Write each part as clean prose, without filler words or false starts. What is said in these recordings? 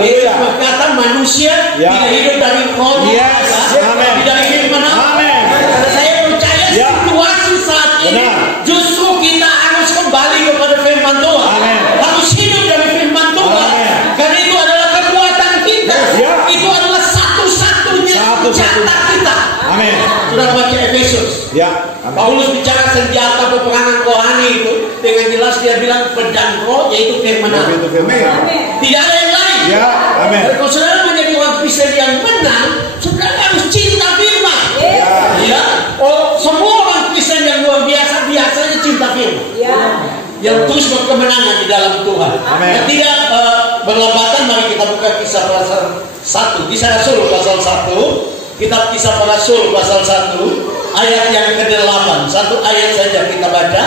Yesus berkata manusia tidak hidup dari roh, tidak hidup mana. Saya percaya situasi saat ini justru kita harus kembali kepada firman Tuhan. Harus hidup dari firman Tuhan. Karena itu adalah kekuatan kita. Itu adalah satu-satunya senjata kita. Sudah baca Efesus. Paulus bicara senjata peperangan rohani itu dengan jelas dia bilang pedang roh, yaitu firman Allah. Tidak ada yang lain. Kalau saudara menjadi orang Kristen yang menang, saudara harus cinta firman. Semua orang Kristen yang luar biasa biasanya cinta firman. Yang terus berkemenangan di dalam Tuhan. Yang tidak berlambatan, mari kita buka Kisah pasal 1. Kisah Rasul pasal 1. Kitab Kisah Para Rasul pasal 1 ayat yang ke-8. Satu ayat saja kita baca.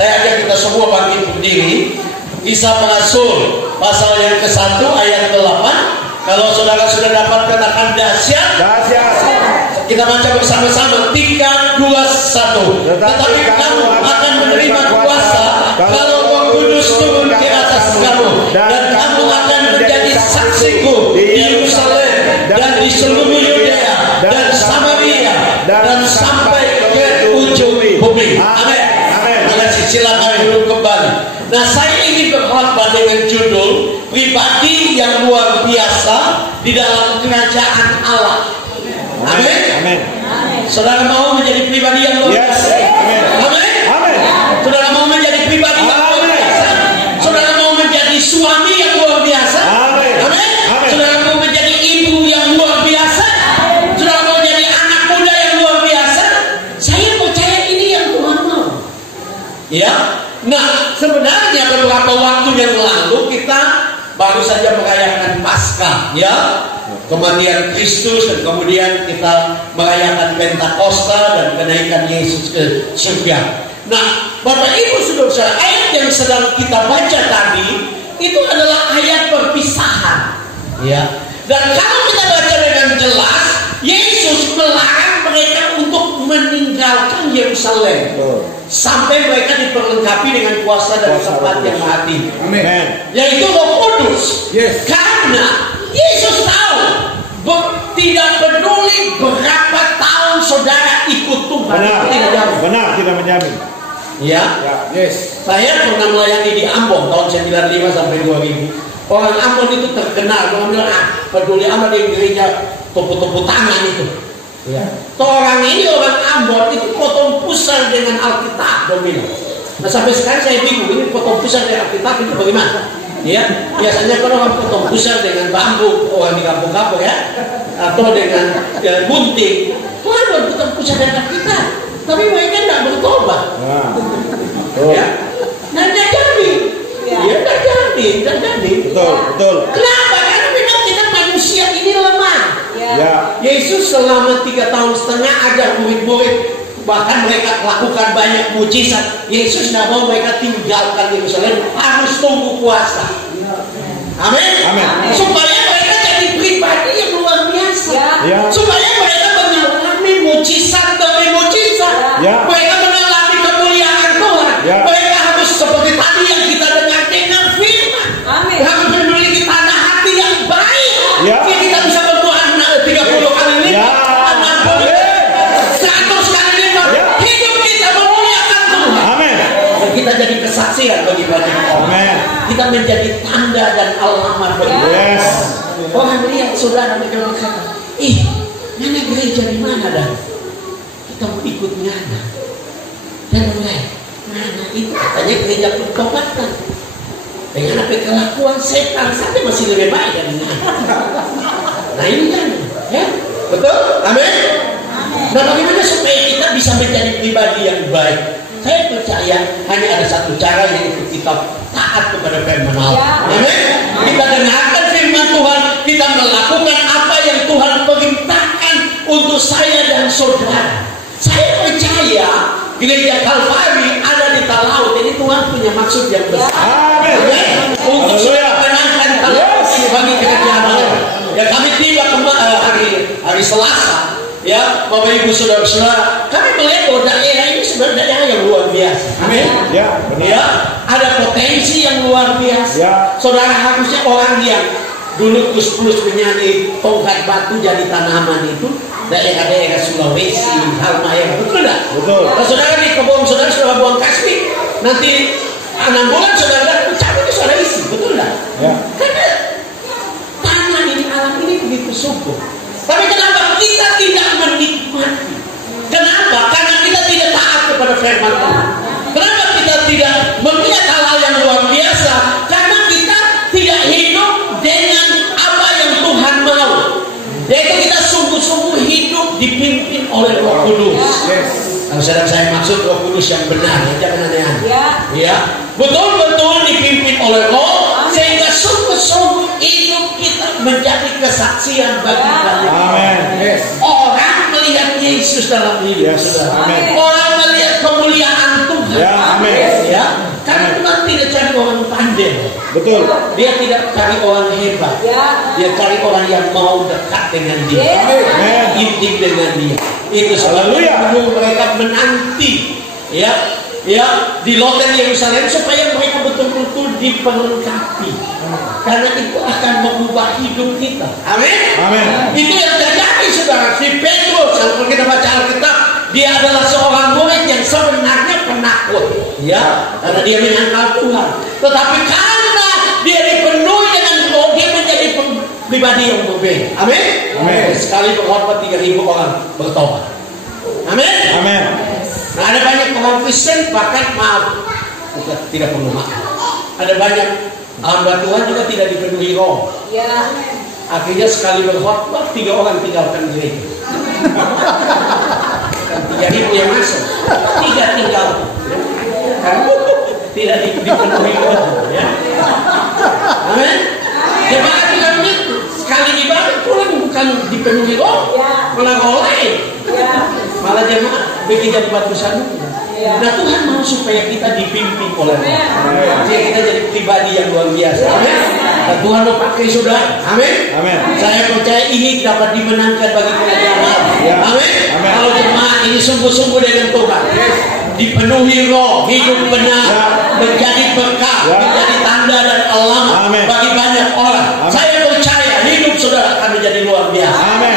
Saya ajak kita semua bangkit berdiri. Kisah Para Rasul pasal yang ke-1 ayat ke-8. Kalau saudara sudah dapatkan akan dahsyat. Kita baca bersama-sama 3, 2, 1. Tetapi kamu akan menerima kuasa kalau Roh Kudus turun ke atas kamu, dan kamu akan menjadi saksiku di Yerusalem dan di seluruh Yudea dan Samaria dan sampai ke ujung bumi. Amin. Silakan duduk kembali. Nah, saya ingin berkhotbah dengan judul pribadi yang luar biasa di dalam kerajaan Allah. Amin. Saudara mau menjadi pribadi yang luar biasa? Amin. Saudara mau menjadi pribadi yang luar biasa? Saudara mau menjadi suami yang luar biasa? Amin. Saudara mau menjadi ibu yang luar biasa? Saudara mau menjadi anak muda yang luar biasa? Saya percaya ini yang Tuhan mau. Nah, sebenarnya beberapa waktu yang lalu kita baru saja merayakan Paskah, kematian Kristus, dan kemudian kita merayakan Pentakosta dan kenaikan Yesus ke surga. Nah, Bapak Ibu Saudara, ayat yang sedang kita baca tadi itu adalah ayat perpisahan. Dan kalau kita baca dengan jelas, Yesus melarang mereka untuk meninggalkan Yerusalem sampai mereka diperlengkapi dengan kuasa dan tempat yang mati, yaitu Roh Kudus. Karena Yesus tahu tidak peduli berapa tahun saudara ikut Tuhan, tidak menjamin. Saya pernah melayani di Ambon tahun 95 sampai 2000. Orang Ambon itu terkenal, orang bilang peduli amat di gereja topu-topu tangan itu. Orang ini orang Ambon itu potong pusar dengan Alkitab, bilang. Nah, sampai sekarang saya bingung ini potong pusar dengan Alkitab itu bagaimana? Biasanya kalau orang potong pusar dengan bambu, orang di kampung-kampung atau dengan gunting. Tuhan potong pusar dengan Alkitab, tapi mereka tidak bertobat. Nah, tidak jadi. Tidak jadi. Betul. Kenapa? Karena memang kita manusia ini lemah. Yesus selama 3,5 tahun ajar murid-murid, bahkan mereka lakukan banyak mujizat. Yesus tidak mau mereka tinggalkan Yerusalem, harus tunggu kuasa. Amin. Supaya mereka jadi pribadi yang luar biasa. Supaya mereka mengalami mujizat demi mujizat. Mereka mengalami kemuliaan Tuhan. Mereka harus seperti tadi yang kita dengar dengan firman. Harus memiliki tanda hati yang baik. Kita bisa berdoa 30 kali lipat, 100 kali lipat. Hidup kita memuliakan Tuhan. Dan kita jadi kesaksian bagi banyak orang. Kita menjadi tanda dan alamat bagi orang. Orang melihat saudara mereka berkata, mana gereja di mana dah? Kita mau ikut nyana. Dan mulai mana itu katanya gereja pertobatan. Dengan apa kelakuan setan saja masih lebih baik dari nyana. Nah ini kan, betul? Amin. Nah, bagaimana supaya kita bisa menjadi pribadi yang baik? Saya percaya hanya ada satu cara, yaitu kita taat kepada firman Allah. Amin. Kita dengarkan firman Tuhan, kita melakukan apa yang Tuhan perintahkan untuk saya dan saudara. Saya percaya gereja Kalvari ada di Talaut. Jadi Tuhan punya maksud yang besar. Amin. Untuk menangkan Talaut bagi kerajaan Allah. Ya, kami tiba hari Selasa. Bapak Ibu Saudara-saudara, kami melihat bahwa daerah ini sebenarnya daerah yang luar biasa. Amin. Ada potensi yang luar biasa. Saudara harusnya orang yang Dulu Gus Plus menyanyi tongkat batu jadi tanaman itu daerah-daerah Sulawesi, Halmahera, betul tidak? Betul. Kalau saudara di kebun saudara sudah buang kaspi, nanti 6 bulan saudara ucap itu saudara isi, betul tidak? Ya. Karena tanah ini, alam ini begitu subur. Tapi kenapa kita tidak menikmati? Kenapa? Karena kita tidak taat kepada firman Tuhan. Kenapa kita tidak melihat hal-hal yang luar biasa? Karena kita tidak hidup dengan apa yang Tuhan mau. Yaitu kita sungguh-sungguh hidup dipimpin oleh Roh Kudus. Kalau sedang saya maksud Roh Kudus yang benar, jangan aneh-aneh. Ya, betul-betul dipimpin oleh Roh, sehingga sungguh-sungguh hidup kita menjadi kesaksian bagi banyak orang. Orang melihat Yesus dalam hidup saudara. Orang melihat kemuliaan Tuhan. Ya, karena Tuhan tidak cari orang pandai. Betul. Dia tidak cari orang hebat. Dia cari orang yang mau dekat dengan dia, intim dengan dia. Itu selalu mereka menanti, ya, di loten Yerusalem supaya mereka betul-betul diperlengkapi. Karena itu akan mengubah hidup kita. Amin. Itu yang terjadi saudara. Si Petrus, kalau kita baca Alkitab, dia adalah seorang murid yang sebenarnya penakut, ya, karena dia menyangkal Tuhan. Tetapi karena dia dipenuhi dengan Roh, dia menjadi pribadi yang berbeda. Amin. Sekali berkhotbah 3.000 orang bertobat. Amin. Nah, ada banyak orang Kristen bahkan maaf, bukan tidak perlu maaf. Ada banyak hamba Tuhan juga tidak dipenuhi Roh. Akhirnya sekali berkhotbah 3 orang tinggalkan gereja. 3.000 yang masuk, 3 tinggal. Karena tidak dipenuhi Roh. Ya. Amin. Jemaat juga begitu. Sekali dibangun pulang bukan dipenuhi Roh, malah roh lain. Malah jemaat bikin jadi batu sandungan. Nah, Tuhan mau supaya kita dipimpin oleh Roh. Jadi kita jadi pribadi yang luar biasa. Amin. Dan Tuhan mau pakai saudara. Amin. Saya percaya ini dapat dimenangkan bagi kerajaan Allah. Amin. Kalau jemaat ini sungguh-sungguh dengan Tuhan, dipenuhi Roh, hidup benar, menjadi berkah, menjadi tanda dan alamat bagi banyak orang. Saya percaya hidup saudara akan menjadi luar biasa. Amin.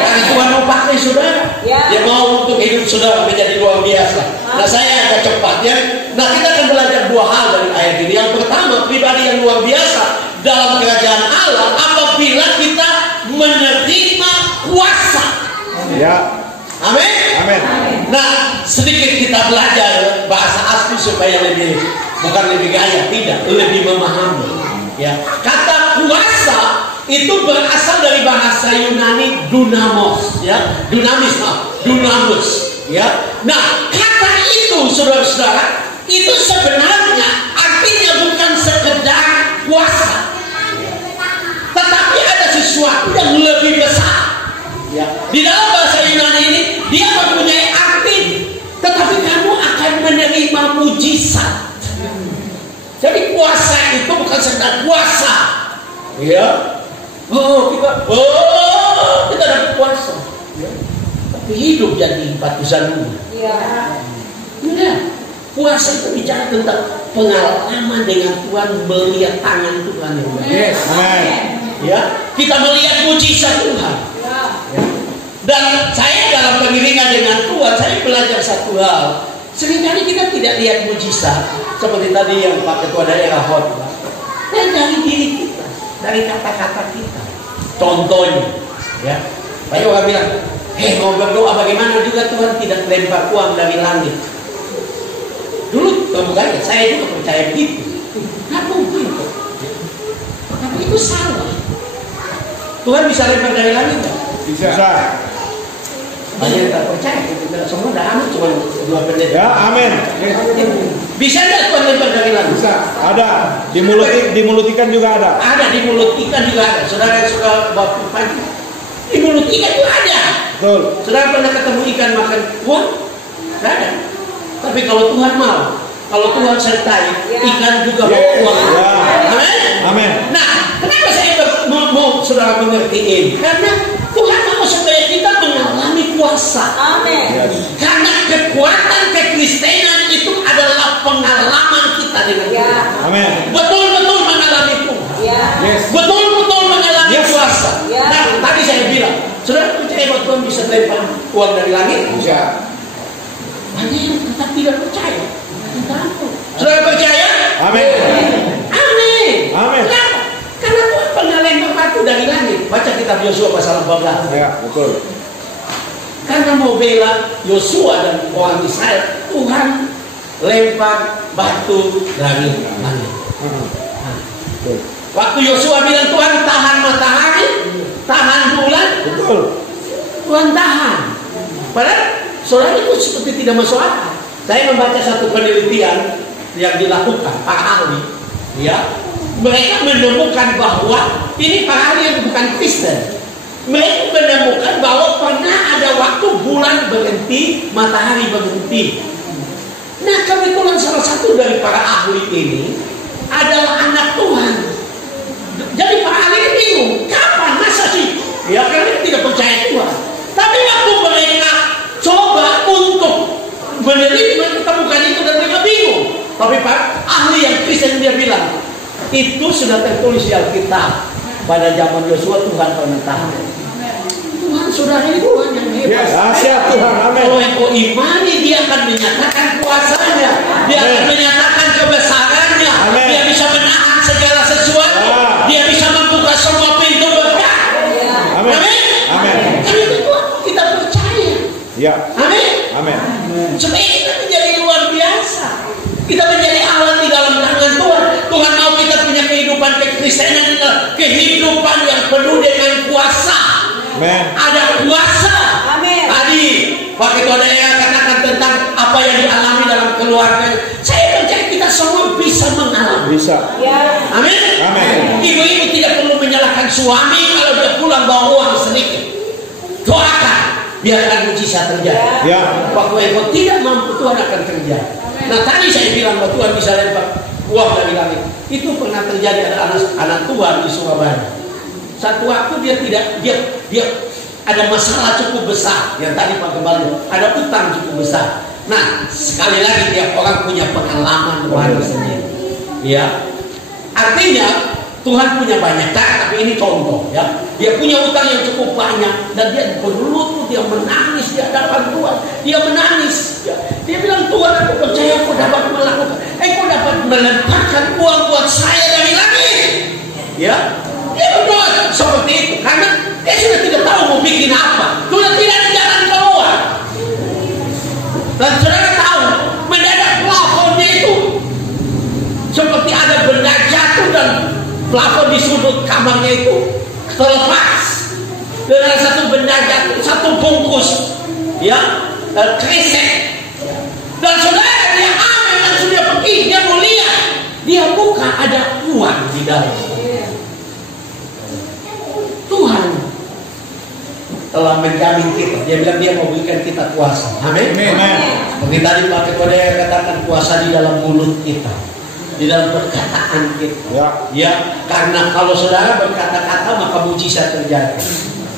Karena Tuhan mau pakai saudara. Dia mau untuk hidup saudara menjadi luar biasa. Nah, saya agak cepat ya. Nah, kita akan belajar 2 hal dari ayat ini. Yang pertama, pribadi yang luar biasa dalam kerajaan Allah apabila kita menerima kuasa. Amin. Nah, sedikit kita belajar bahasa asli supaya bukan lebih gaya, tidak, lebih memahami. Ya, kata kuasa itu berasal dari bahasa Yunani dunamos, ya, dunamus, ya. Nah, kata itu saudara-saudara, itu sebenarnya artinya bukan sekedar kuasa, tetapi ada sesuatu yang lebih besar. Ya. Di dalam bahasa Yunani ini dia mempunyai arti, tetapi kamu akan menerima mujizat. Jadi kuasa itu bukan sekedar kuasa, ya. Kita dapat kuasa, ya. Tapi hidup jadi batu sandungan. Kuasa itu bicara tentang pengalaman dengan Tuhan, melihat tangan Tuhan yang baik. Ya, kita melihat mujizat Tuhan. Dan saya dalam pengiringan dengan Tuhan, saya belajar satu hal. Seringkali kita tidak lihat mujizat seperti tadi yang Pak Ketua Daerah khotbah. Dan dari diri kita, dari kata-kata kita. Contohnya, ya, banyak orang bilang, mau berdoa bagaimana juga Tuhan tidak lempar uang dari langit. Dulu kemudian saya juga percaya begitu. Nggak mungkin kok. Tapi itu salah. Tuhan bisa lempar dari langit nggak? Bisa. Banyak yang tak percaya, semua dah amat cuma 2 pendeta. Ya, amin. Bisa enggak Tuhan lempar dari langit? Bisa. Ada. Dimulutikan juga ada. Ada, dimulutikan juga ada. Saudara yang suka waktu pagi, dimulutikan juga ada. Betul. Saudara pernah ketemu ikan makan uang? Tidak ada. Tapi kalau Tuhan mau, kalau Tuhan sertai, ikan juga mau uang. Amin. Nah, kenapa saya mau saudara mengerti ini? Karena Tuhan mau supaya kita mengalami kuasa. Amin. Karena kekuatan kekristenan itu adalah pengalaman kita dengan Tuhan. Amin. Betul-betul mengalami Tuhan. Betul-betul lempar uang dari langit? Bisa. Banyak yang tetap tidak percaya. Saudara percaya? Amin. Amin. Amin. Kenapa? Karena Tuhan pernah lempar batu dari langit. Baca kitab Yosua pasal 14. Ya, betul. Karena mau bela Yosua dan orang Israel, Tuhan lempar batu dari langit. Betul. Waktu Yosua bilang Tuhan tahan matahari, tahan bulan, Betul. Tuhan tahan. Padahal saudara itu seperti tidak masuk akal. Saya membaca satu penelitian yang dilakukan para ahli, ya, mereka menemukan bahwa ini para ahli yang bukan Kristen. Mereka menemukan bahwa pernah ada waktu bulan berhenti, matahari berhenti. Nah, kebetulan salah satu dari para ahli ini adalah anak Tuhan. Jadi para ahli ini bingung, kapan masa sih? Ya, karena tidak percaya Tuhan. Tapi waktu mereka coba untuk meneliti, mereka temukan itu dan mereka bingung. Tapi Pak ahli yang Kristen dia bilang, itu sudah tertulis di Alkitab. Pada zaman Yosua Tuhan pernah tahan. Tuhan saudara itu Tuhan yang hebat. Dahsyat Tuhan. Amin. Kalau engkau imani, dia akan menyatakan kuasanya, dia akan menyatakan kebesarannya. Amin. Dia bisa menahan segala sesuatu. Dia bisa membuka semua pintu berkat. Amin. Amin. Amin. Karena itu Tuhan kita percaya. Ya. Amin. Amin. Supaya kita menjadi luar biasa. Kita menjadi alat di dalam tangan Tuhan. Tuhan mau kita punya kehidupan kekristenan, kehidupan yang penuh dengan kuasa. Amin. Ada kuasa. Amin. Tadi Pak Ketua Daerah katakan tentang apa yang dialami dalam keluarga. Saya percaya kita semua bisa mengalami. Bisa. Ya. Amin. Amin. Ibu-ibu tidak perlu menyalahkan suami kalau dia pulang bawa uang sedikit. Doakan, biarkan mujizat terjadi. Ya. Waktu engkau tidak mampu, Tuhan akan kerja. Nah, tadi saya bilang bahwa Tuhan bisa lempar uang dari langit. Itu pernah terjadi, ada anak Tuhan di Surabaya. Satu waktu dia ada masalah cukup besar. Yang tadi Pak Gembala ada utang cukup besar. Nah, sekali lagi tiap orang punya pengalaman rohani sendiri. Ya, artinya Tuhan punya banyak cara, tapi ini contoh ya. Dia punya utang yang cukup banyak dan dia berlutut, dia menangis di hadapan Tuhan. Dia menangis. Ya. Dia bilang, Tuhan, aku percaya Kau dapat melakukan, Kau dapat melemparkan uang buat saya dari langit. Ya, dia berdoa seperti itu karena dia sudah tidak tahu mau bikin apa. Sudah tidak ada jalan keluar. Dan saudara tahu, mendadak plafonnya itu seperti ada benda jatuh dan plafon di sudut kamarnya itu terlepas. Dan ada satu benda jatuh, satu bungkus, ya, kresek. Dan saudara dia ambil dan sudah pergi, dia mau lihat, dia buka ada uang di dalam. Tuhan telah menjamin kita. Dia bilang dia mau berikan kita kuasa. Amin. Seperti tadi Pak Ketua Daerah katakan, kuasa di dalam mulut kita, di dalam perkataan kita. Ya, karena kalau saudara berkata-kata maka mujizat terjadi.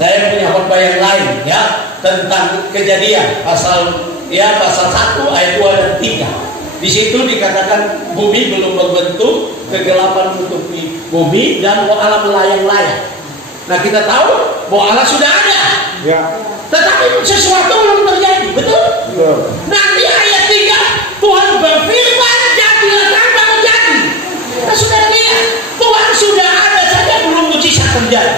Saya punya khotbah yang lain ya tentang Kejadian pasal 1 ayat 2 dan 3. Di situ dikatakan bumi belum berbentuk, kegelapan menutupi bumi dan Allah melayang-layang. Nah, kita tahu bahwa Allah sudah ada. Ya. Tetapi sesuatu belum terjadi, betul? Betul. Nanti ayat 3 Tuhan berfirman, jadilah dan baru jadi. Nah, sudah lihat, Tuhan sudah ada saja belum mujizat terjadi.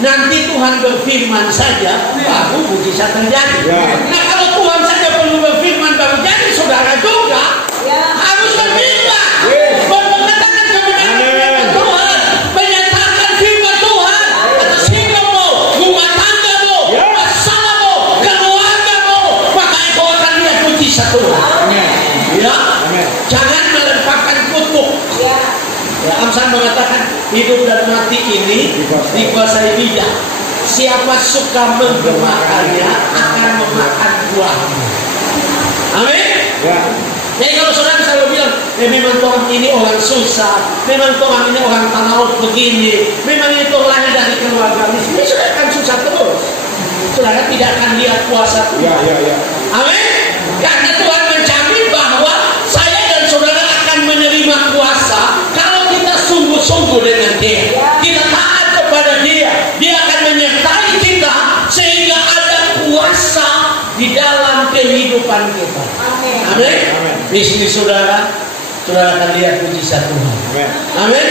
Nanti Tuhan berfirman saja baru mujizat terjadi. Nah, kalau Tuhan saja belum berfirman baru jadi, saudara juga harus berfirman. Mengatakan kebenaran Tuhan, menyatakan firman Tuhan atas hidupmu, rumah tanggamu, masalahmu, keluargamu, maka engkau akan lihat mujizat Tuhan. Ya, jangan melemparkan kutuk. Ya, Amsal mengatakan hidup dan mati ini dikuasai lidah. Siapa suka menggemakannya akan memakan buahnya. Amin. Ya. Jadi kalau saudara selalu bilang, memang Tuhan ini orang susah, memang Tuhan ini orang tanah laut begini, memang itu lahir dari keluarga miskin, ini sudah akan susah terus. Saudara tidak akan lihat kuasa Tuhan. Amin. Karena Tuhan menjamin bahwa saya dan saudara akan menerima kuasa kalau kita sungguh-sungguh dengan Dia. Kita taat kepada Dia. Dia akan menyertai kita sehingga ada kuasa kehidupan kita. Amin. Bisnis saudara akan lihat mujizat Tuhan. Amin.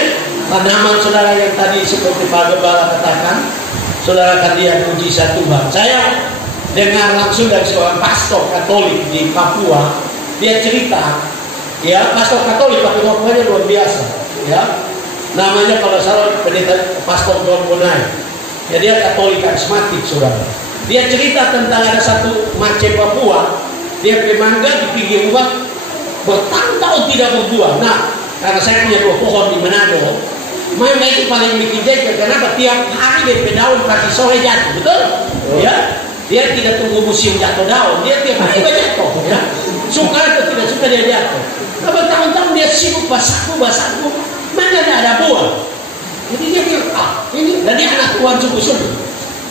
Tanaman saudara yang tadi seperti Pak Gembala katakan, saudara akan lihat mujizat Tuhan. Saya dengar langsung dari seorang pastor Katolik di Papua. Dia cerita, ya, pastor Katolik tapi Papuanya luar biasa, ya. Namanya kalau salah pendeta Pastor John Bonai. Ya, dia Katolik karismatik, saudara. Dia cerita tentang ada satu macet Papua. Dia pakai mangga di pinggir rumah bertahun-tahun tidak berbuah. Nah, karena saya punya 2 pohon di Manado, mangga itu paling bikin jajan. Kenapa? Tiap hari dia daun pagi sore jatuh, betul? Ya, dia tidak tunggu musim jatuh daun. Dia tiap hari jatuh, ya. Suka atau tidak suka dia jatuh. Nah, bertahun-tahun dia sibuk basahku, mana tidak ada buah. Jadi dia bilang, ini. Dan dia anak Tuhan sungguh-sungguh.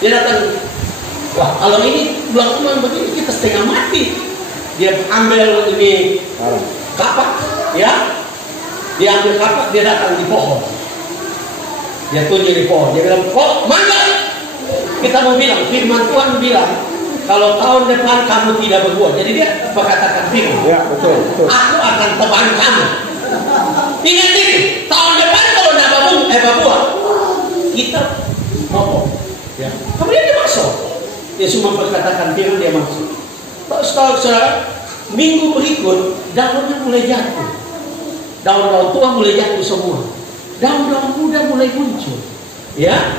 Dia datang, wah, kalau ini bulan Tuhan begini kita setengah mati. Dia ambil ini kapak, ya. Dia ambil kapak, dia datang di pohon. Dia tunjuk di pohon. Dia bilang, oh, mangga. Kita mau bilang, firman Tuhan bilang, kalau tahun depan kamu tidak berbuah. Jadi dia berkatakan firman. Ya, betul. Aku akan teman kamu. Ingat ini, tahun depan kalau tidak berbuah, kita ngomong. Ya. Kemudian dia masuk. Dia cuma berkatakan firman, dia masuk. Setelah saudara, minggu berikut daunnya mulai jatuh. Daun-daun tua mulai jatuh semua. Daun-daun muda mulai muncul. Ya.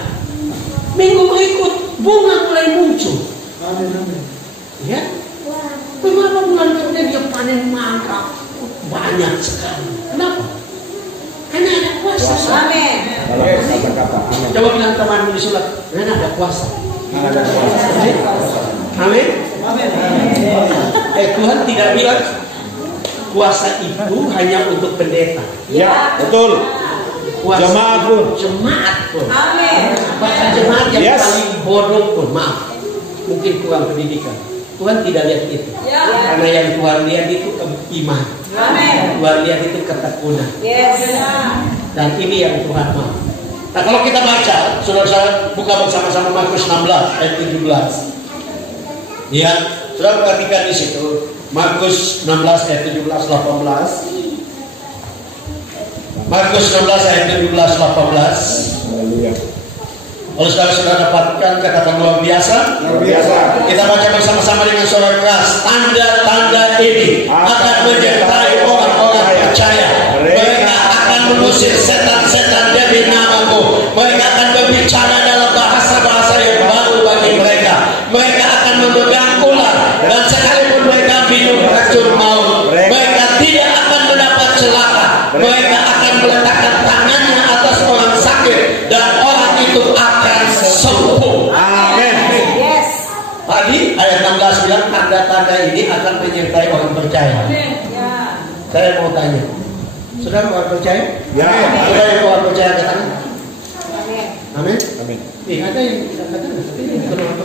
Minggu berikut bunga mulai muncul. Ya. Beberapa bulan kemudian dia panen mangga banyak sekali. Kenapa? Karena ada kuasa. Amin. Coba bilang teman di sebelah, karena ada kuasa. Amin. Tuhan tidak bilang kuasa itu hanya untuk pendeta. Ya, betul. Kuasa jemaat pun. Amin. Bahkan jemaat yang paling bodoh pun, maaf, mungkin kurang pendidikan. Tuhan tidak lihat itu. Karena yang Tuhan lihat itu iman. Amin. Tuhan lihat itu ketekunan. Dan ini yang Tuhan mau. Nah, kalau kita baca, saudara-saudara buka bersama-sama Markus 16 ayat 17. Ya, saudara perhatikan di situ. Markus 16 ayat 17 18. Markus 16 ayat 17 18. Kalau saudara dapatkan, katakan luar biasa. Luar biasa. Kita baca bersama-sama dengan suara keras. Tanda-tanda ini akan menyertai orang-orang percaya. Mereka akan mengusir setan-setan demi namaku. Mereka akan berbicara dalam bahasa-bahasa yang baru bagi mereka. Mereka akan memegang ular, dan sekalipun mereka minum racun maut, mereka tidak akan mendapat celaka. Mereka akan meletakkan tangannya atas orang sakit, dan orang itu akan sembuh. Amin. Tadi ayat 16 bilang tanda-tanda ini akan menyertai orang percaya. Saya mau tanya, saudara orang percaya? Ya. Saudara yang orang percaya katakan? Amin. Amin. Ada yang katakan ini bukan orang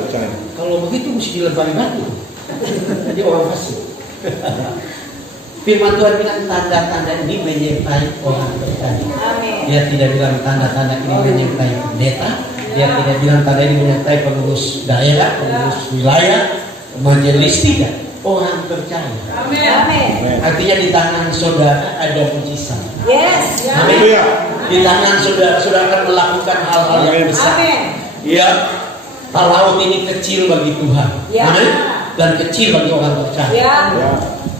percaya. Kalau begitu mesti dilempari batu. Jadi orang fasik. Firman Tuhan bilang tanda-tanda ini menyertai orang percaya. Dia tidak bilang tanda-tanda ini menyertai pendeta. Dia tidak bilang tanda ini menyertai pengurus daerah, pengurus wilayah, majelis, tidak. Orang percaya. Amin. Artinya di tangan saudara ada mujizat. Amin. Di tangan saudara akan melakukan hal-hal yang besar. Ya, laut ini kecil bagi Tuhan. Amin. Dan kecil bagi orang percaya.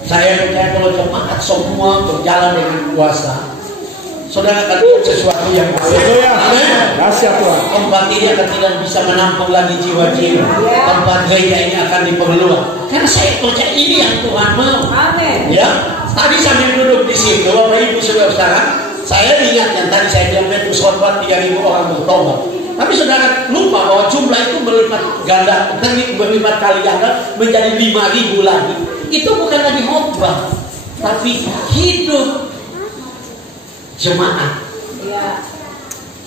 Saya percaya kalau jemaat semua berjalan dengan kuasa, saudara akan lihat sesuatu yang besar. Amin. Tempat ini akan tidak bisa menampung lagi jiwa-jiwa. Tempat gereja ini akan diperluas. Karena saya percaya ini yang Tuhan mau. Amin. Ya. Tadi sambil duduk di situ, Bapak Ibu saudara, saya ingat yang tadi saya bilang Petrus khotbah 3.000 orang bertobat. Tapi saudara lupa bahwa jumlah itu berlipat kali ganda menjadi 5.000 lagi. Itu bukan lagi khotbah, tapi hidup jemaat.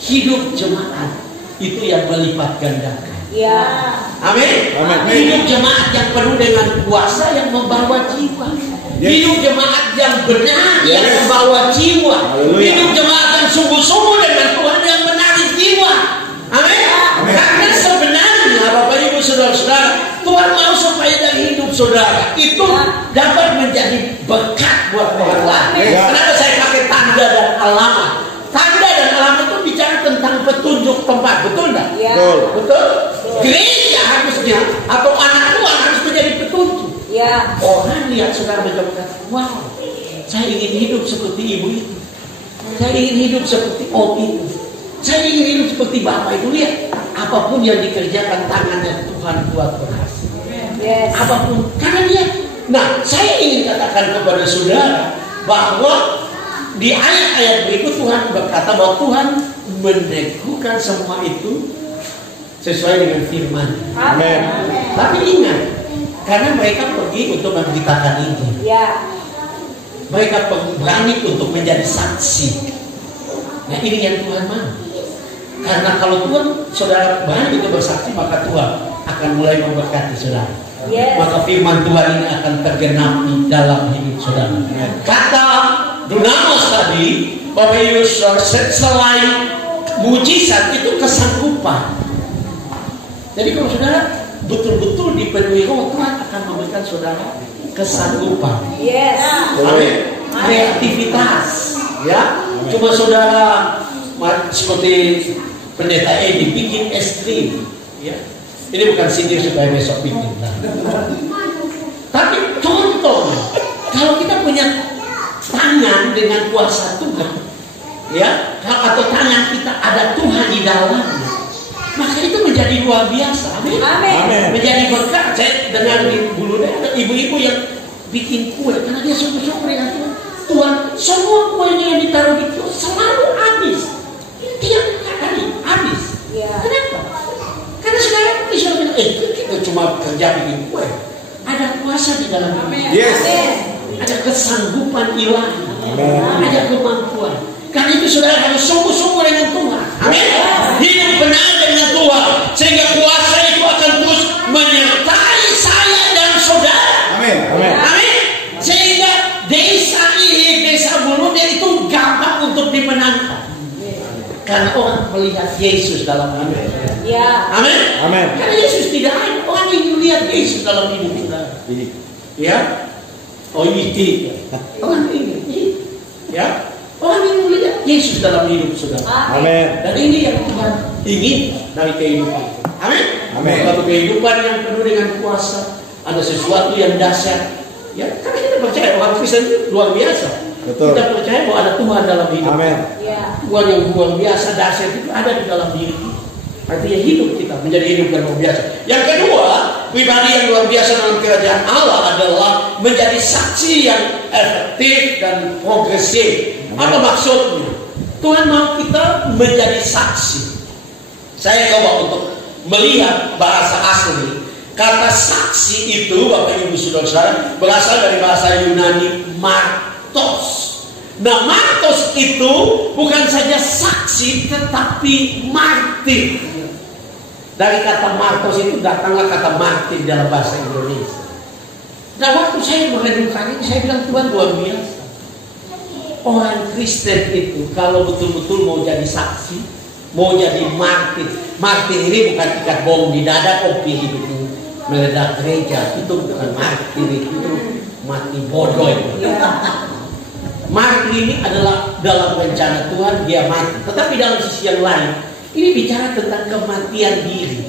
Hidup jemaat itu yang melipat gandakan. Amin. Hidup jemaat yang penuh dengan kuasa yang membawa jiwa. Hidup jemaat yang benar yang membawa jiwa. Hidup jemaat yang sungguh-sungguh dengan Tuhan yang menarik jiwa. Amin. Karena sebenarnya Bapak Ibu saudara-saudara, Tuhan mau supaya dari hidup saudara itu dapat menjadi berkat buat orang lain. Kenapa saya pakai tanda dan alamat? Tanda dan alamat itu bicara tentang petunjuk tempat, betul enggak? Betul. Betul? Gereja harusnya atau anak Tuhan harus menjadi petunjuk. Orang lihat saudara berkata, wow, saya ingin hidup seperti ibu itu. Saya ingin hidup seperti om itu. Saya ingin hidup seperti bapak itu. Lihat, apapun yang dikerjakan tangannya Tuhan buat berhasil. Apapun, karena dia. Nah, saya ingin katakan kepada saudara bahwa di ayat-ayat berikut Tuhan berkata bahwa Tuhan meneguhkan semua itu sesuai dengan firman. Amin. Tapi ingat, karena mereka pergi untuk memberitakan Injil. Mereka berani untuk menjadi saksi. Nah, ini yang Tuhan mau. Karena kalau Tuhan, saudara berani untuk bersaksi, maka Tuhan akan mulai memberkati saudara. Maka firman Tuhan ini akan tergenapi dalam hidup saudara. Kata Dunamis tadi, Bapak Ibu selain mujizat itu kesanggupan. Jadi kalau saudara betul-betul dipenuhi roh, Tuhan akan memberikan saudara kesanggupan. Amin. Kreativitas, ya. Cuma saudara seperti pendeta Edi bikin es krim, ya. Ini bukan sindir supaya besok bikin. Tapi contoh, kalau kita punya tangan dengan kuasa Tuhan, ya, atau tangan kita ada Tuhan di dalamnya, maka itu menjadi luar biasa. Amin. Menjadi berkat. Saya dengar di Bulunya ada ibu-ibu yang bikin kue karena dia sungguh-sungguh dengan Tuhan. Tuhan, semua kuenya yang ditaruh di kue selalu habis. Tiap kali habis. Kenapa? Karena sekarang bisa bilang, kita cuma kerja bikin kue. Ada kuasa di dalam diri. Ada kesanggupan ilahi. Ada kemampuan. Karena itu saudara harus sungguh-sungguh dengan Tuhan. Amin. Hidup benar dengan Tuhan, sehingga kuasa itu akan terus menyertai saya dan saudara. Amin. Sehingga desa ini, desa Bulunya itu gampang untuk dimenangkan. Karena orang melihat Yesus dalam hidup. Amin. Karena Yesus tidak ada. Orang ingin melihat Yesus dalam hidup kita. Ya. Orang ingin. Ya. Orang ingin melihat Yesus dalam hidup saudara. Amin. Dan ini yang Tuhan ingin dari kehidupan. Amin. Satu kehidupan yang penuh dengan kuasa. Ada sesuatu yang dahsyat. Ya, karena kita percaya orang Kristen itu luar biasa. Betul. Kita percaya bahwa ada Tuhan dalam hidup. Amin. Tuhan yang luar biasa, dahsyat itu ada di dalam diri kita. Artinya hidup kita menjadi hidup yang luar biasa. Yang kedua, pribadi yang luar biasa dalam kerajaan Allah adalah menjadi saksi yang efektif dan progresif. Apa maksudnya? Tuhan mau kita menjadi saksi. Saya coba untuk melihat bahasa asli. Kata saksi itu, Bapak Ibu Saudara, berasal dari bahasa Yunani martos. Nah, martos itu bukan saja saksi, tetapi martir. Dari kata martos itu datanglah kata martir dalam bahasa Indonesia. Nah, waktu saya merenungkan ini, saya bilang Tuhan luar biasa. Orang Kristen itu kalau betul-betul mau jadi saksi, mau jadi martir. Martir ini bukan ikat bom di dada, kopi hidupmu meledak gereja. Itu bukan martir, itu mati bodoh itu. Martir ini adalah dalam rencana Tuhan dia mati. Tetapi dalam sisi yang lain, ini bicara tentang kematian diri,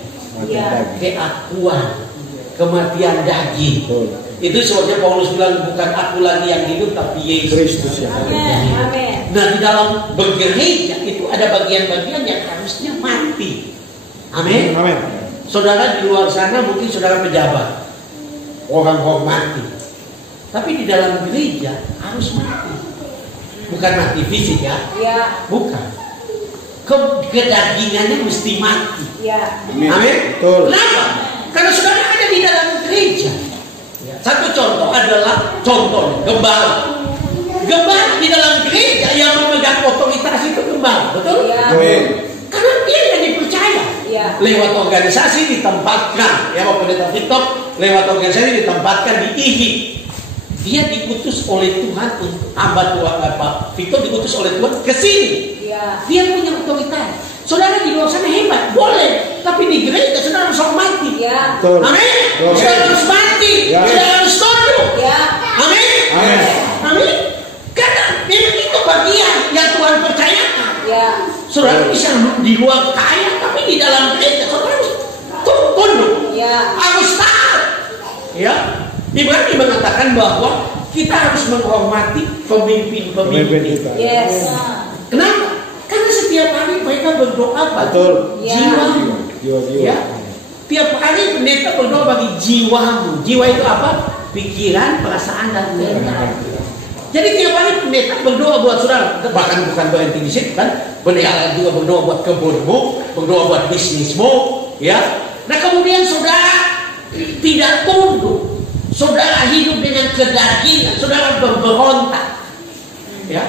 keakuan, kematian daging. Itu sebabnya Paulus bilang bukan aku lagi yang hidup, tapi Yesus Kristus yang hidup. Nah, di dalam bergereja itu ada bagian-bagian yang harusnya mati. Amin. Saudara di luar sana mungkin saudara pejabat, orang hormati, tapi di dalam gereja harus mati. Bukan mati fisik ya, bukan. Kedagingannya mesti mati. Amin. Kenapa? Karena saudara ada di dalam gereja. Satu contoh adalah gembala. Gembala di dalam gereja yang memegang otoritas itu gembala, betul? Amin. Karena dia yang dipercaya. Lewat organisasi ditempatkan, ya Bapak Pendeta Victor, lewat organisasi ditempatkan di IHI. Dia diutus oleh Tuhan, hamba Tuhan Pak Victor diutus oleh Tuhan ke sini. Dia punya otoritas. Saudara di luar sana hebat, boleh, tapi di gereja saudara harus mati. Amin. Saudara harus mati. mati, Ya. saudara harus tunduk. Ya. Amin. Amin. Amin. Karena memang itu bagian yang Tuhan percayakan. Ya. Saudara bisa di luar kaya, tapi di dalam gereja saudara harus tunduk. Ya. Harus taat. Ya. Ibrani mengatakan bahwa kita harus menghormati pemimpin-pemimpin kita. Yes. Kenapa? Karena setiap hari mereka berdoa bagi Betul. Ya. jiwamu. Jiwa-jiwa. Ya. Tiap hari pendeta berdoa bagi jiwamu. Jiwa itu apa? Pikiran, perasaan, dan mental. Jadi tiap hari pendeta berdoa buat saudara. Bahkan bukan berhenti di situ kan. Pendeta juga berdoa buat kebunmu, berdoa buat bisnismu. Ya. Nah kemudian saudara tidak tunduk. Saudara hidup dengan kedagingan, saudara berontak, ya.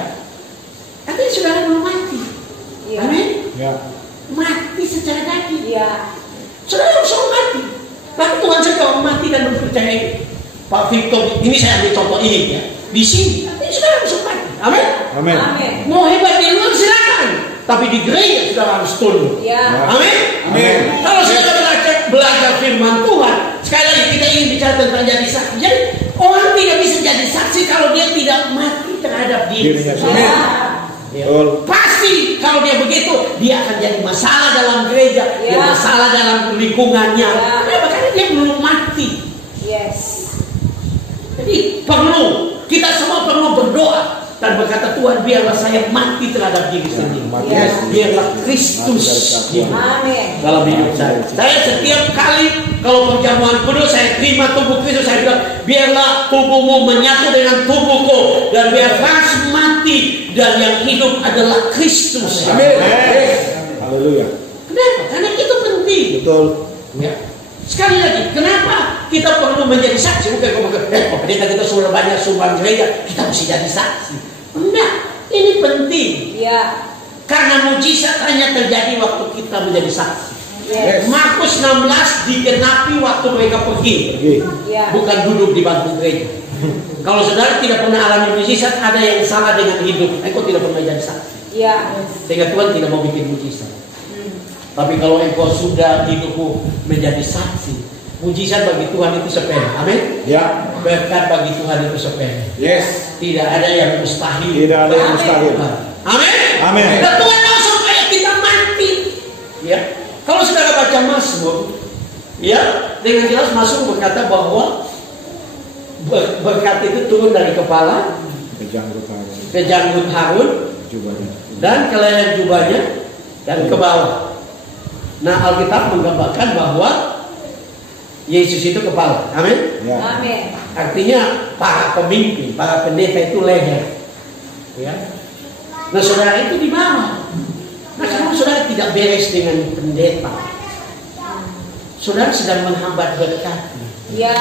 Tapi saudara belum mati, Ya. amin. Ya. Mati secara daging, Ya. saudara harus mati. Tapi Tuhan sedang mati dan mempercayai Pak Victor. Ini saya ambil contoh ini ya, di sini. Tapi saudara harus mati, amin. Amin. Amin. Mau hebat di luar silakan, tapi di gereja saudara harus tunduk, Ya. amin. Amin. Kalau saudara belajar firman Tuhan, sekali lagi kita ingin bicara tentang jadi saksi. Jadi orang tidak bisa jadi saksi kalau dia tidak mati terhadap diri. Dirinya Ya. sendiri. Ya. Betul. Pasti kalau dia begitu, dia akan jadi masalah dalam gereja, dia Ya. masalah dalam lingkungannya. Ya. Kenapa? Karena dia belum mati. Yes. Jadi perlu, kita semua perlu berdoa dan berkata, Tuhan biarlah saya mati terhadap diri sendiri. Mati. Ya. Biarlah Kristus hidup Amin. dalam hidup saya. Saya setiap kali kalau perjamuan kudus saya terima tubuh Kristus, saya bilang biarlah tubuhmu menyatu dengan tubuhku dan biar Kristus mati dan yang hidup adalah Kristus. Amin. Haleluya. Kenapa? Karena itu penting. Betul. Ya. Sekali lagi, kenapa kita perlu menjadi saksi? Bukan pendeta kita sudah banyak sumbang gereja, kita mesti jadi saksi. Enggak, ini penting. Ya. Karena mujizat hanya terjadi waktu kita menjadi saksi. Yes. Markus 16 digenapi waktu mereka pergi, Ya. bukan duduk di bangku gereja. Kalau saudara tidak pernah alami mujizat, ada yang salah dengan hidup. Engkau tidak pernah jadi saksi. Ya. Sehingga Tuhan tidak mau bikin mujizat. Tapi kalau engkau sudah hidupmu menjadi saksi, mujizat bagi Tuhan itu sepele. Amin. Ya. Berkat bagi Tuhan itu sepele. Yes. Tidak ada yang mustahil. Tidak ada yang mustahil. Amin. Amin. Dan Tuhan mau supaya kita mati. Ya. Kalau saudara baca Mazmur, ya, dengan jelas Mazmur berkata bahwa berkat itu turun dari kepala ke janggut Harun Jubahnya. dan ke leher jubahnya dan ke bawah. Nah, Alkitab menggambarkan bahwa Yesus itu kepala. Amin. Ya. Amin. Artinya para pemimpin, para pendeta itu leher. Ya. Nah, saudara itu di bawah. Nah, kalau saudara tidak beres dengan pendeta, saudara sedang menghambat berkat. Ya.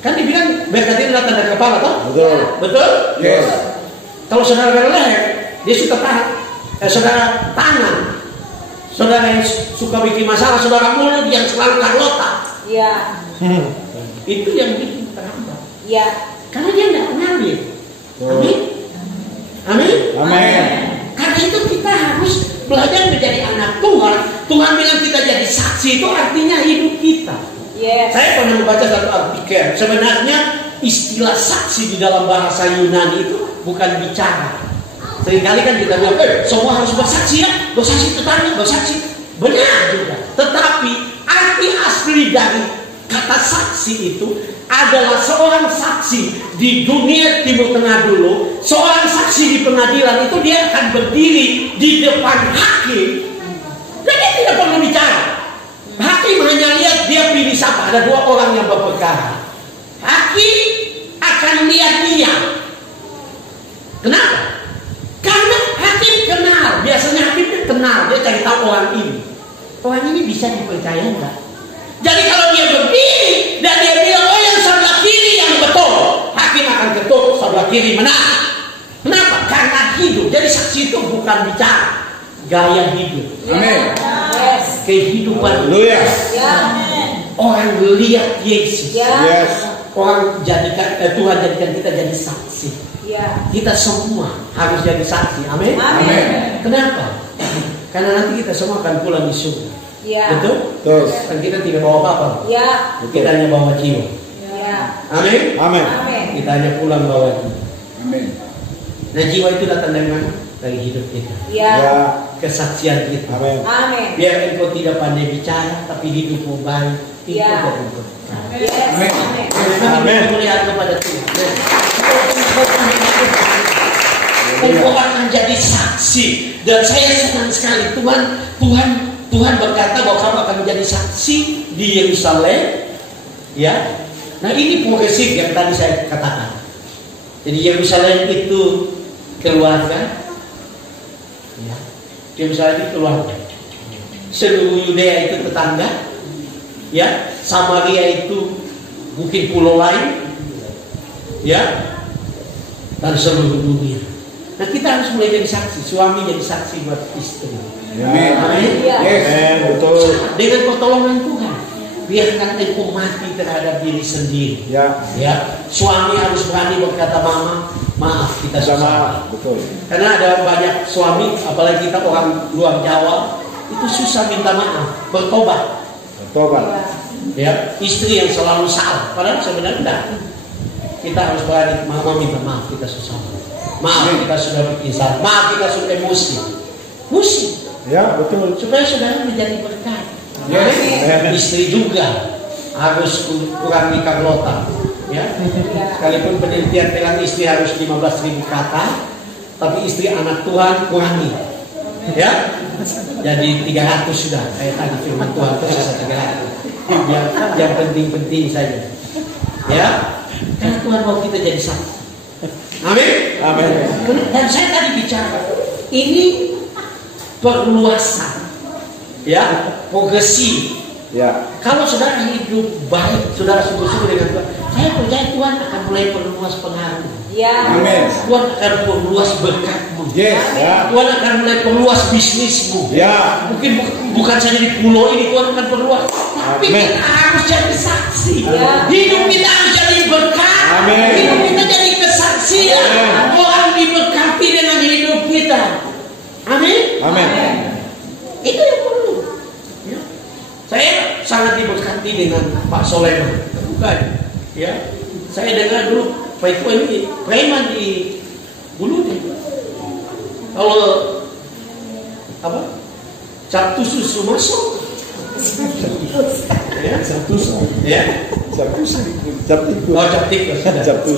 Kan dibilang berkat itu datang dari kepala, toh? Betul. Betul? Yes. Kalau saudara berleher, dia suka tahan. Saudara tangan, saudara yang suka bikin masalah, saudara mulut yang selalu karlota, Ya. itu yang bikin terhambat. Ya. Karena dia tidak mengalir. Amin. Amin. Amin. Karena itu kita harus belajar menjadi anak Tuhan. Tuhan bilang kita jadi saksi, itu artinya hidup kita. Yes. Saya pernah membaca satu artikel. Sebenarnya istilah saksi di dalam bahasa Yunani itu bukan bicara. Seringkali kan kita bilang, semua harus bersaksi ya, bersaksi tetangga, bersaksi. Benar juga. Tetapi arti asli dari kata saksi itu adalah seorang saksi di dunia Timur Tengah dulu. Seorang saksi di pengadilan itu dia akan berdiri di depan hakim. Dan dia tidak perlu bicara. Hakim hanya lihat dia pilih siapa. Ada dua orang yang berperkara. Hakim akan lihat dia. Kenapa? Karena hakim kenal. Biasanya hakim itu kenal. Dia cari tahu orang ini. Orang ini bisa dipercaya enggak? Jadi kalau dia berdiri dan dia bilang, oh yang sebelah kiri yang betul, hakim akan ketuk sebelah kiri menang. Kenapa? Karena hidup. Jadi saksi itu bukan bicara, gaya hidup. Amin. Yes. Kehidupan. Haleluya. Ya. Orang lihat Yesus. Ya. Yes. Orang jadikan Tuhan jadikan kita jadi saksi. Ya. Kita semua harus jadi saksi. Amin. Amin. Kenapa? Karena nanti kita semua akan pulang di surga. Ya. Betul? Betul. Kan kita tidak bawa apa-apa. Ya. Kita hanya bawa jiwa. Ya. Amin. Amin. Amin. Kita hanya pulang bawa jiwa. Amin. Nah, jiwa itu datang dari mana? Dari hidup kita. Ya. Ya. Kesaksian kita. Amin. Amin. Biar engkau tidak pandai bicara, tapi hidupmu baik. Itu Ya. jadi berkah. Yes. Amin. Amin. Amin. Kami melihat kepada Tuhan. Engkau akan jadi saksi. Dan saya senang sekali Tuhan berkata bahwa kamu akan menjadi saksi di Yerusalem. Ya. Nah, ini progresif yang tadi saya katakan. Jadi Yerusalem itu keluarga. Ya. Yerusalem itu keluarga. Seluruh Yudea itu tetangga. Ya, Samaria itu mungkin pulau lain. Ya. Dan seluruh dunia. Nah, kita harus mulai jadi saksi. Suami jadi saksi buat istri. Amin. Amin. Amin. Betul. Dengan pertolongan Tuhan, biarkan engkau mati terhadap diri sendiri. Ya. Ya, suami harus berani berkata, "Mama, maaf kita Sama. susah." Betul. Karena ada banyak suami, apalagi kita orang luar Jawa, itu susah minta maaf, bertobat. Tobat. Ya, istri yang selalu salah, padahal sebenarnya enggak. Kita harus berani, "Mama minta maaf, kita susah. Maaf kita sudah bikin salah, maaf kita sudah emosi." Emosi. Ya, betul. Supaya saudara menjadi berkat. Yes. Amin. Istri juga harus kurangi kaglota. Ya. Sekalipun penelitian bilang istri harus 15.000 kata, tapi istri anak Tuhan kurangi. Ya. Jadi 300 sudah. Kayak tadi firman Tuhan itu bisa 300. Yang penting-penting saja. Ya. Karena Tuhan mau kita jadi saksi. Amin. Amin. Dan saya tadi bicara, ini perluasan, ya, progresif. Ya. Kalau saudara hidup baik, saudara sungguh-sungguh dengan Tuhan, saya percaya Tuhan akan mulai perluas pengaruh. Ya. Amin. Tuhan akan perluas berkatmu. Yes. Ya. Tuhan akan mulai perluas bisnismu. Ya. Mungkin bukan saja di pulau ini Tuhan akan perluas, tapi Amin. kita harus jadi saksi. Ya. Hidup kita harus jadi berkat. Amin. Hidup kita jadi kesaksian. Amin. Orang diberkati dengan hidup kita. Amin. Amin. Itu yang perlu. Ya. Saya sangat diberkati dengan Pak Soleman. Bukan. Ya. Saya dengar dulu Pak Iko ini preman di Bulude. Kalau apa? Sabtu susu masuk. Ya, Sabtu. ya. Sabtu. Oh, Sabtu. Sabtu.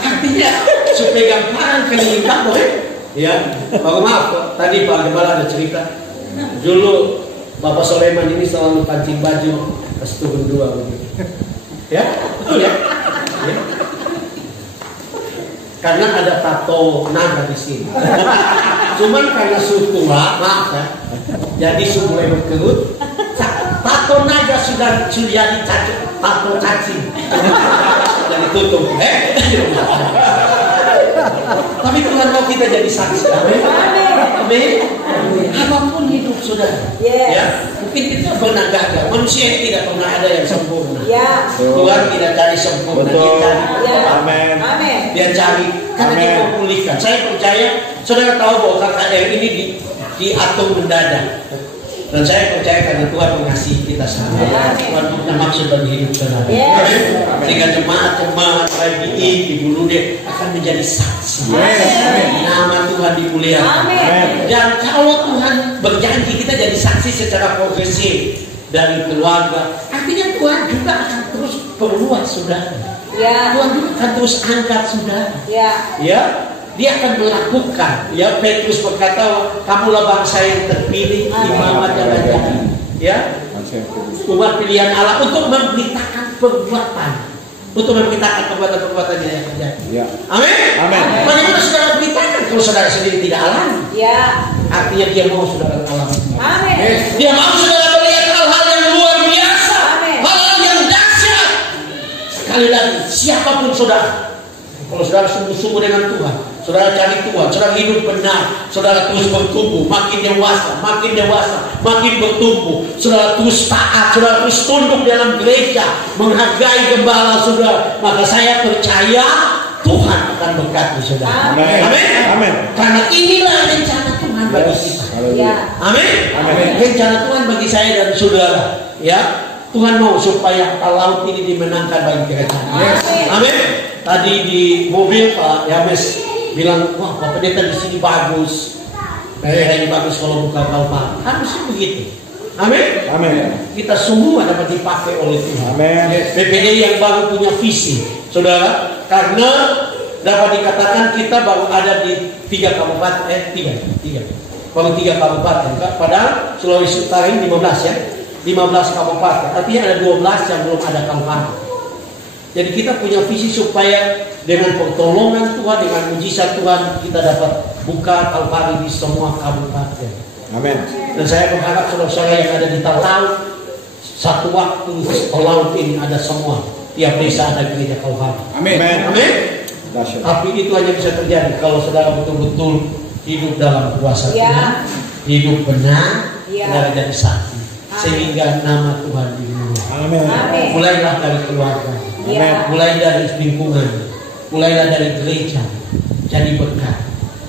Artinya supaya gampang kelihatan boleh. Ya, Pak maaf, tadi Pak Gembala ada cerita. Dulu Bapak Soleman ini selalu pancing baju pas turun dua begitu. Ya, betul ya. Ya. Karena ada tato naga di sini. Cuman karena suhu tua, maaf ya. Jadi suhu mulai berkerut. Tato naga sudah jadi tato cacing. Jadi tutup. Tapi Tuhan mau kita jadi saksi. Amin. Amin. Apapun hidup saudara. Yes. Ya, mungkin kita pernah gagal. Manusia yang tidak pernah ada yang sempurna. Ya. Tuhan tidak cari sempurna. Betul. Dia cari Ya. Amin. Amin. Dia cari karena dia Amin. memulihkan. Saya percaya saudara tahu bahwa KKR ini diatur mendadak. Dan saya percaya karena Tuhan mengasihi kita semua. Amin. Tuhan punya maksud bagi hidup saudara. Yes. Sehingga jemaat-jemaat YBI di Bulude akan menjadi saksi. Amin. Nama Tuhan dimuliakan. Amin. Dan kalau Tuhan berjanji kita jadi saksi secara progresif dari keluarga, artinya Tuhan juga akan terus perluas saudara. Ya. Tuhan juga akan terus angkat saudara. Ya. Ya, dia akan melakukan. Ya, Petrus berkata, kamulah bangsa yang terpilih, imamat yang ajaib. Ya, umat pilihan Allah untuk memberitakan perbuatan, untuk memberitakan perbuatan-perbuatan yang terjadi. Ya. Amin. Amin. Bagaimana saudara beritakan kalau saudara sendiri tidak alami? Ya. Artinya dia mau saudara alami. Amin. Dia mau saudara melihat hal-hal yang luar biasa, Amin. hal-hal yang dahsyat. Sekali lagi, siapapun saudara, kalau saudara sungguh-sungguh dengan Tuhan, saudara cari Tuhan, saudara hidup benar, saudara terus bertumbuh, makin dewasa, makin bertumbuh, saudara terus taat, saudara terus tunduk dalam gereja, menghargai gembala saudara, maka saya percaya Tuhan akan berkati saudara. Amin. Amin. Amin. Karena inilah rencana Tuhan bagi kita. Ya. Amin. Amin. Rencana Tuhan bagi saya dan saudara. Ya, Tuhan mau supaya laut ini dimenangkan bagi kerajaan. Yes. Amin. Tadi di mobil Pak Yames bilang, wah Pak Pendeta di sini bagus. Daerah ini bagus kalau buka Kalpar. Harusnya begitu. Amin. Amin. Kita semua dapat dipakai oleh Tuhan. Amin. PPD yang baru punya visi, saudara, karena dapat dikatakan kita baru ada di 3 kabupaten, baru 3 kabupaten. Padahal Sulawesi Utara ini 15 ya, 15 kabupaten. Artinya ada 12 yang belum ada kabupaten. Jadi kita punya visi supaya dengan pertolongan Tuhan, dengan mujizat Tuhan, kita dapat buka Kalpari di semua kabupaten. Amin. Dan saya berharap saudara-saudara yang ada di laut, satu waktu laut ini ada semua. Tiap desa ada gereja Kalpari. Amin. Amin. Dahsyat. Tapi itu hanya bisa terjadi kalau saudara betul-betul hidup dalam kuasa Ya. Tuhan, hidup benar, Ya. saudara jadi saksi, sehingga nama Tuhan dimuliakan. Amin. Amin. Mulailah dari keluarga, Ya. mulai dari lingkungan, mulailah dari gereja, jadi berkat.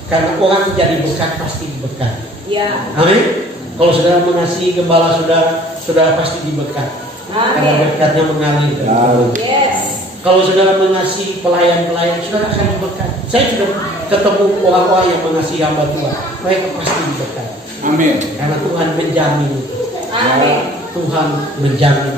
Karena orang jadi berkat pasti diberkati. Ya. Amin. Kalau saudara mengasihi gembala saudara, saudara pasti diberkati. Karena Amin. berkatnya mengalir dari Tuhan. Yes. Kalau saudara mengasihi pelayan-pelayan, saudara akan diberkati. Saya sudah ketemu orang-orang yang mengasihi hamba Tuhan, mereka pasti diberkati. Amin. Karena Tuhan menjamin itu. Amin. Tuhan menjamin